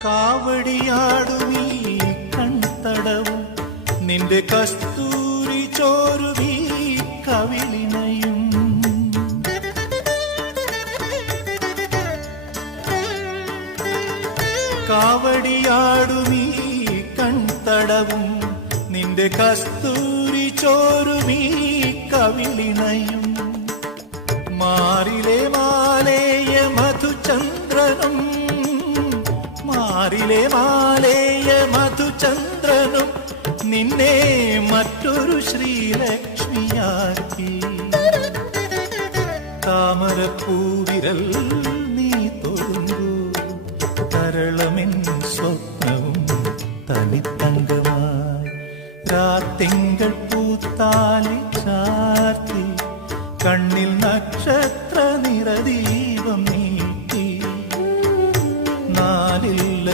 കാവടിയാടുമീ കൺതടവും നിന്റെ കസ്തൂരി ചോരുമീ കവിളിനയും കാവടിയാടുമീ കൺതടവും നിന്റെ കസ്തൂരി ചോരുമീ കവിളിനയും മാറിലെ മാലേയ മധുചന്ദ്രനും മാറിലെ മാലേയ മധുചന്ദ്രനും നിന്നെ മറ്റൊരു ശ്രീലക്ഷ്മിയാക്കി താമരപ്പൂവിരൽ നീ തൊഴുമ്പൂ തരളമെൻ സ്വപ്നവും തനിത്തങ്കമായി രാത്തിങ്കൾ